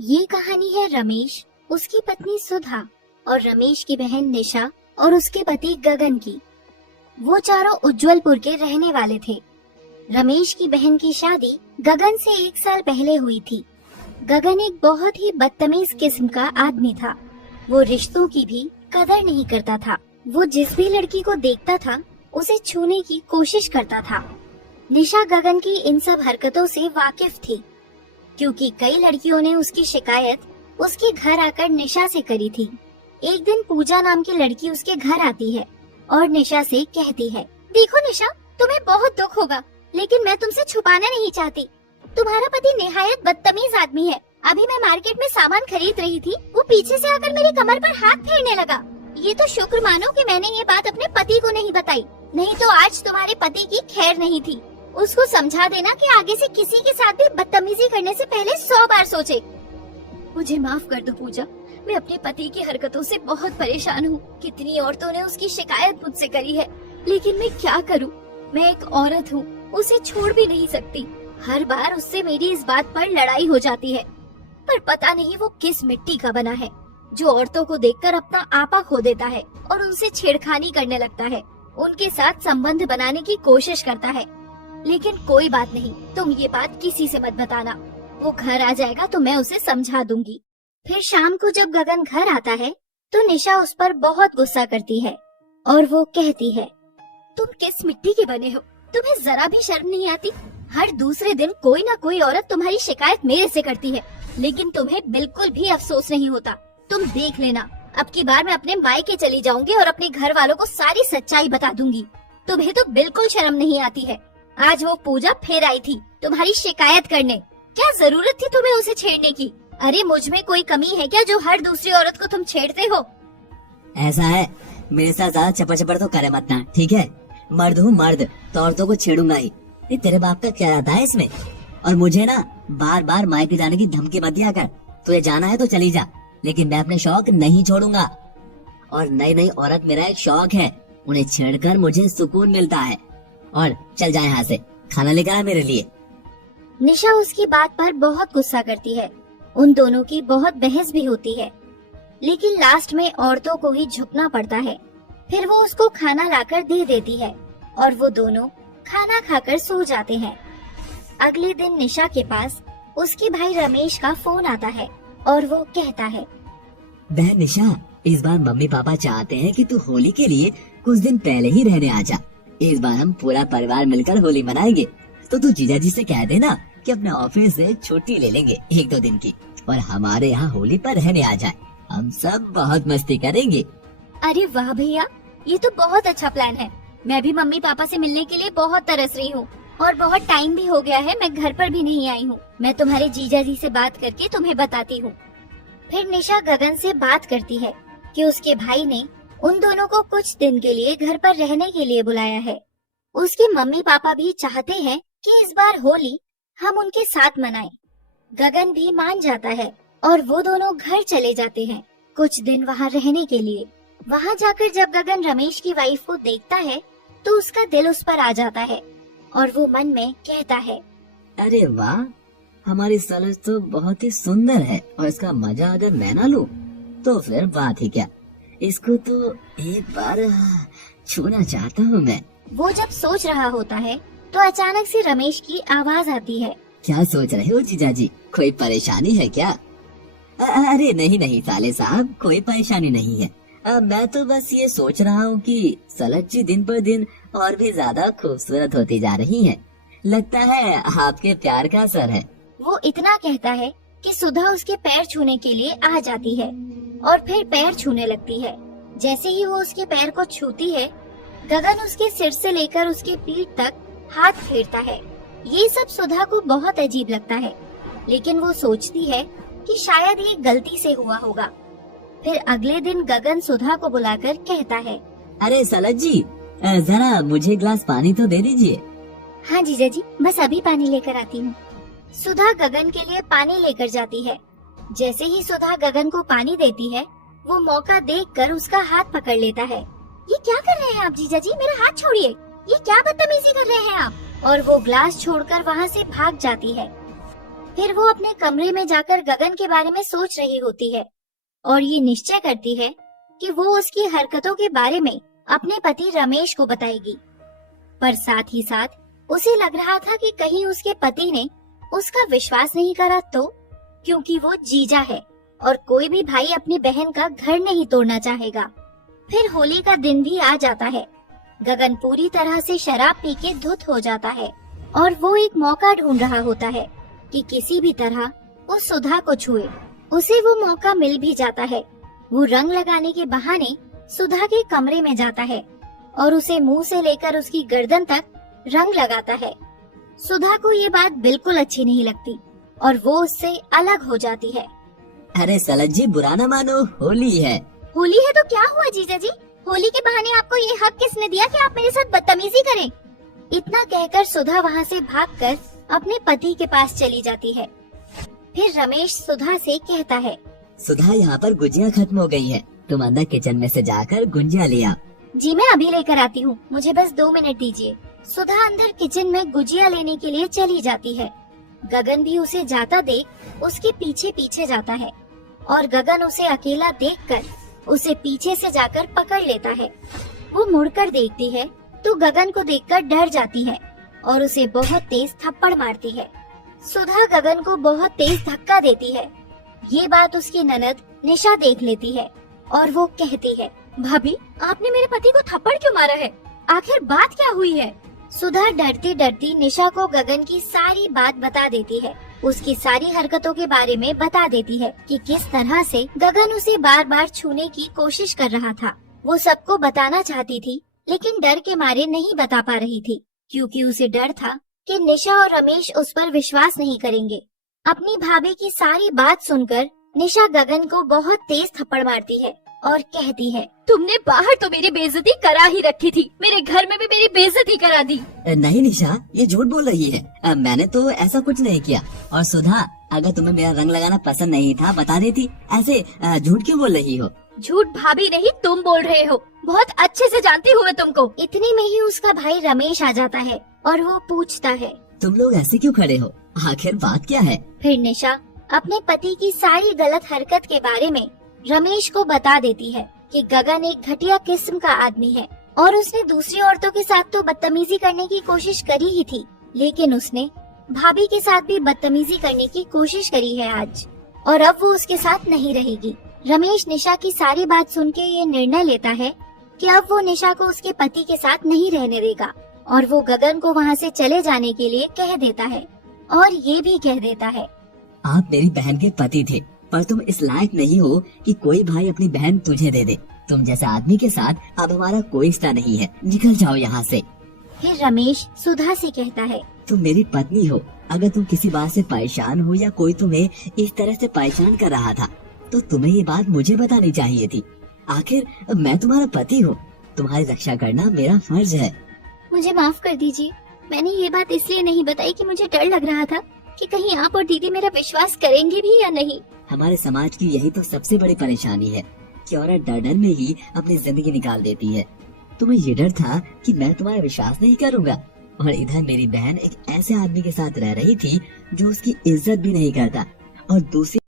ये कहानी है रमेश, उसकी पत्नी सुधा और रमेश की बहन निशा और उसके पति गगन की। वो चारों उज्जवलपुर के रहने वाले थे। रमेश की बहन की शादी गगन से 1 साल पहले हुई थी। गगन एक बहुत ही बदतमीज किस्म का आदमी था। वो रिश्तों की भी कदर नहीं करता था। वो जिस भी लड़की को देखता था उसे छूने की कोशिश करता था। निशा गगन की इन सब हरकतों से वाकिफ थी, क्योंकि कई लड़कियों ने उसकी शिकायत उसके घर आकर निशा से करी थी। एक दिन पूजा नाम की लड़की उसके घर आती है और निशा से कहती है, देखो निशा, तुम्हें बहुत दुख होगा, लेकिन मैं तुमसे छुपाना नहीं चाहती। तुम्हारा पति निहायत बदतमीज आदमी है। अभी मैं मार्केट में सामान खरीद रही थी, वो पीछे से आकर मेरी कमर पर हाथ फेरने लगा। ये तो शुक्र मानो कि मैंने ये बात अपने पति को नहीं बताई, नहीं तो आज तुम्हारे पति की खैर नहीं थी। उसको समझा देना कि आगे से किसी के साथ भी बदतमीजी करने से पहले 100 बार सोचे। मुझे माफ कर दो पूजा, मैं अपने पति की हरकतों से बहुत परेशान हूँ। कितनी औरतों ने उसकी शिकायत मुझसे करी है, लेकिन मैं क्या करूँ? मैं एक औरत हूँ, उसे छोड़ भी नहीं सकती। हर बार उससे मेरी इस बात पर लड़ाई हो जाती है, पर पता नहीं वो किस मिट्टी का बना है, जो औरतों को देखकर अपना आपा खो देता है और उनसे छेड़खानी करने लगता है, उनके साथ संबंध बनाने की कोशिश करता है। लेकिन कोई बात नहीं, तुम ये बात किसी से मत बताना। वो घर आ जाएगा तो मैं उसे समझा दूंगी। फिर शाम को जब गगन घर आता है तो निशा उस पर बहुत गुस्सा करती है और वो कहती है, तुम किस मिट्टी के बने हो? तुम्हें जरा भी शर्म नहीं आती? हर दूसरे दिन कोई ना कोई औरत तुम्हारी शिकायत मेरे से करती है, लेकिन तुम्हें बिल्कुल भी अफसोस नहीं होता। तुम देख लेना, अब की बार मैं अपने मायके चली जाऊंगी और अपने घर वालों को सारी सच्चाई बता दूंगी। तुम्हें तो बिल्कुल शर्म नहीं आती है। आज वो पूजा फिर आई थी तुम्हारी शिकायत करने। क्या जरूरत थी तुम्हें उसे छेड़ने की? अरे मुझ में कोई कमी है क्या जो हर दूसरी औरत को तुम छेड़ते हो? ऐसा है, मेरे साथ ज्यादा चपर चपर तो करे मत ना, ठीक है? मर्द हूँ मर्द, तो औरतों को छेड़ूंगा ही। ये तेरे बाप का क्या रहता है इसमें? और मुझे ना बार बार मायके जाने की धमकी मत दिया कर। तुझे जाना है तो चली जा, लेकिन मैं अपने शौक नहीं छोड़ूंगा। और नई नई औरत मेरा एक शौक है, उन्हें छेड़कर मुझे सुकून मिलता है। और चल जाए यहाँ से, खाना लेकर आ मेरे लिए। निशा उसकी बात पर बहुत गुस्सा करती है। उन दोनों की बहुत बहस भी होती है, लेकिन लास्ट में औरतों को ही झुकना पड़ता है। फिर वो उसको खाना लाकर दे देती है और वो दोनों खाना खाकर सो जाते हैं। अगले दिन निशा के पास उसके भाई रमेश का फोन आता है और वो कहता है, बहन निशा, इस बार मम्मी पापा चाहते हैं कि तू होली के लिए कुछ दिन पहले ही रहने आ जा। इस बार हम पूरा परिवार मिलकर होली मनाएंगे, तो तू जीजा जी से कह देना कि अपने ऑफिस से छुट्टी ले लेंगे 1-2 दिन की और हमारे यहाँ होली पर रहने आ जाए। हम सब बहुत मस्ती करेंगे। अरे वाह भैया, ये तो बहुत अच्छा प्लान है। मैं भी मम्मी पापा से मिलने के लिए बहुत तरस रही हूँ और बहुत टाइम भी हो गया है, मैं घर पर भी नहीं आई हूँ। मैं तुम्हारे जीजा जी से बात करके तुम्हें बताती हूँ। फिर निशा गगन से बात करती है कि उसके भाई ने उन दोनों को कुछ दिन के लिए घर पर रहने के लिए बुलाया है। उसके मम्मी पापा भी चाहते हैं कि इस बार होली हम उनके साथ मनाएं। गगन भी मान जाता है और वो दोनों घर चले जाते हैं कुछ दिन वहाँ रहने के लिए। वहाँ जाकर जब गगन रमेश की वाइफ को देखता है तो उसका दिल उस पर आ जाता है और वो मन में कहता है, अरे वाह, हमारी सलज तो बहुत ही सुंदर है और इसका मजा अगर मैं ना लूं तो फिर बात ही क्या। इसको तो एक बार छूना चाहता हूँ मैं। वो जब सोच रहा होता है तो अचानक से रमेश की आवाज आती है। क्या सोच रहे हो जीजा जी, कोई परेशानी है क्या? अरे नहीं नहीं साले साहब, कोई परेशानी नहीं है। मैं तो बस ये सोच रहा हूँ कि सलज जी दिन पर दिन और भी ज्यादा खूबसूरत होती जा रही हैं। लगता है आपके प्यार का असर है। वो इतना कहता है कि सुधा उसके पैर छूने के लिए आ जाती है और फिर पैर छूने लगती है। जैसे ही वो उसके पैर को छूती है, गगन उसके सिर से लेकर उसके पीठ तक हाथ फेरता है। ये सब सुधा को बहुत अजीब लगता है, लेकिन वो सोचती है कि शायद ये गलती से हुआ होगा। फिर अगले दिन गगन सुधा को बुलाकर कहता है, अरे सलज जी, जरा मुझे ग्लास पानी तो दे दीजिए। हाँ जीजा जी, बस अभी पानी लेकर आती हूँ। सुधा गगन के लिए पानी लेकर जाती है। जैसे ही सुधा गगन को पानी देती है, वो मौका देखकर उसका हाथ पकड़ लेता है। ये क्या कर रहे हैं आप जीजा जी? मेरा हाथ छोड़िए, ये क्या बदतमीजी कर रहे हैं आप? और वो ग्लास छोड़कर वहाँ से भाग जाती है। फिर वो अपने कमरे में जाकर गगन के बारे में सोच रही होती है और ये निश्चय करती है कि वो उसकी हरकतों के बारे में अपने पति रमेश को बताएगी। पर साथ ही साथ उसे लग रहा था कि कहीं उसके पति ने उसका विश्वास नहीं करा तो, क्योंकि वो जीजा है और कोई भी भाई अपनी बहन का घर नहीं तोड़ना चाहेगा। फिर होली का दिन भी आ जाता है। गगन पूरी तरह से शराब पी के धुत हो जाता है और वो एक मौका ढूंढ रहा होता है कि किसी भी तरह उस सुधा को छुए। उसे वो मौका मिल भी जाता है। वो रंग लगाने के बहाने सुधा के कमरे में जाता है और उसे मुंह से लेकर उसकी गर्दन तक रंग लगाता है। सुधा को ये बात बिल्कुल अच्छी नहीं लगती और वो उससे अलग हो जाती है। अरे सलत जी, बुरा न मानो, होली है। होली है तो क्या हुआ जीजा जी? होली के बहाने आपको ये हक किसने दिया कि आप मेरे साथ बदतमीजी करें? इतना कहकर सुधा वहाँ से भागकर अपने पति के पास चली जाती है। फिर रमेश सुधा से कहता है, सुधा, यहाँ पर गुजिया खत्म हो गई है, तुम अंदर किचन में से जाकर गुजिया ले आओ। जी मैं अभी लेकर आती हूँ, मुझे बस 2 मिनट दीजिए। सुधा अंदर किचन में गुजिया लेने के लिए चली जाती है। गगन भी उसे जाता देख उसके पीछे पीछे जाता है और गगन उसे अकेला देखकर उसे पीछे से जाकर पकड़ लेता है। वो मुड़कर देखती है तो गगन को देखकर डर जाती है और उसे बहुत तेज थप्पड़ मारती है। सुधा गगन को बहुत तेज धक्का देती है। ये बात उसकी ननद निशा देख लेती है और वो कहती है, भाभी आपने मेरे पति को थप्पड़ क्यों मारा है? आखिर बात क्या हुई है? सुधा डरती डरती निशा को गगन की सारी बात बता देती है। उसकी सारी हरकतों के बारे में बता देती है कि किस तरह से गगन उसे बार बार छूने की कोशिश कर रहा था। वो सबको बताना चाहती थी लेकिन डर के मारे नहीं बता पा रही थी, क्योंकि उसे डर था कि निशा और रमेश उस पर विश्वास नहीं करेंगे। अपनी भाभी की सारी बात सुनकर निशा गगन को बहुत तेज थप्पड़ मारती है और कहती है, तुमने बाहर तो मेरी बेइज्जती करा ही रखी थी, मेरे घर में भी मेरी बेइज्जती करा दी। नहीं निशा, ये झूठ बोल रही है। मैंने तो ऐसा कुछ नहीं किया। और सुधा, अगर तुम्हें मेरा रंग लगाना पसंद नहीं था बता देती, ऐसे झूठ क्यों बोल रही हो? झूठ भाभी नहीं तुम बोल रहे हो, बहुत अच्छे से जानती हूँ मैं तुमको। इतने में ही उसका भाई रमेश आ जाता है और वो पूछता है, तुम लोग ऐसे क्यों खड़े हो? आखिर बात क्या है? फिर निशा अपने पति की सारी गलत हरकत के बारे में रमेश को बता देती है कि गगन एक घटिया किस्म का आदमी है और उसने दूसरी औरतों के साथ तो बदतमीजी करने की कोशिश करी ही थी, लेकिन उसने भाभी के साथ भी बदतमीजी करने की कोशिश करी है आज, और अब वो उसके साथ नहीं रहेगी। रमेश निशा की सारी बात सुन के ये निर्णय लेता है कि अब वो निशा को उसके पति के साथ नहीं रहने देगा और वो गगन को वहाँ से चले जाने के लिए कह देता है और ये भी कह देता है, आप मेरी बहन के पति थे, पर तुम इस लायक नहीं हो कि कोई भाई अपनी बहन तुझे दे दे। तुम जैसे आदमी के साथ अब हमारा कोई रिश्ता नहीं है, निकल जाओ यहाँ से। फिर रमेश सुधा से कहता है, तुम मेरी पत्नी हो, अगर तुम किसी बात से परेशान हो या कोई तुम्हें इस तरह से परेशान कर रहा था तो तुम्हें ये बात मुझे बतानी चाहिए थी। आखिर मैं तुम्हारा पति हूँ, तुम्हारी रक्षा करना मेरा फर्ज है। मुझे माफ कर दीजिए, मैंने ये बात इसलिए नहीं बताई कि मुझे डर लग रहा था कि कहीं आप और दीदी मेरा विश्वास करेंगे भी या नहीं। हमारे समाज की यही तो सबसे बड़ी परेशानी है कि औरत डर डर में ही अपनी जिंदगी निकाल देती है। तुम्हें ये डर था कि मैं तुम्हारा विश्वास नहीं करूँगा, और इधर मेरी बहन एक ऐसे आदमी के साथ रह रही थी जो उसकी इज्जत भी नहीं करता, और दूसरी